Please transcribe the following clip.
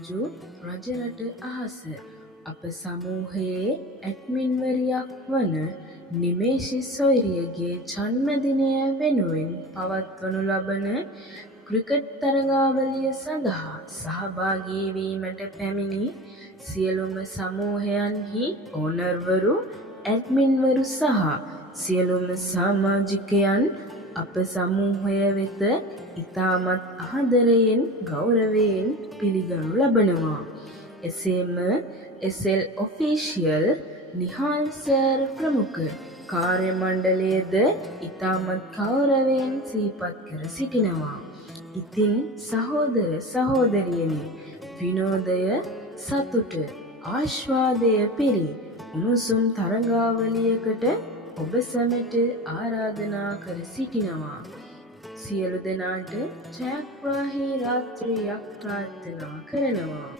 රාජු රජරට අහස අප සමූහයේ ඇඩ්මින්වරියක් වන නිමේෂි සොයිරියගේ ජන්මදිනය වෙනුවෙන් පවත්වනු ලබන ක්‍රිකට් තරගාවලිය සඳහා සහභාගී වීමට පැමිණි සියලුම සමූහයන්හි ඕනර්වරු ඇඩ්මින්වරු සහ සියලුම සමාජිකයන් අප සමූහය වෙත ඉතාමත් ආදරයෙන් ගෞරවයෙන් පිළිගනු ලබනවා. එසේම SL ඔෆිෂියල් නිහාල් සර් ප්‍රමුඛ කාර්ය මණ්ඩලයද ඉතාමත් ගෞරවයෙන් සිහිපත් කර සිටිනවා. ඉතින් සහෝදර සහෝදරියනි, විනෝදය, සතුට, ආශ්වාදය පිරි උණුසුම් තරගාවලියකට ඔබ සැමට ආරාධනා කර සිටිනවා. සියලු දෙනාට ජයග්‍රාහී රාත්‍රියක් ප්‍රාර්ථනා කරනවා.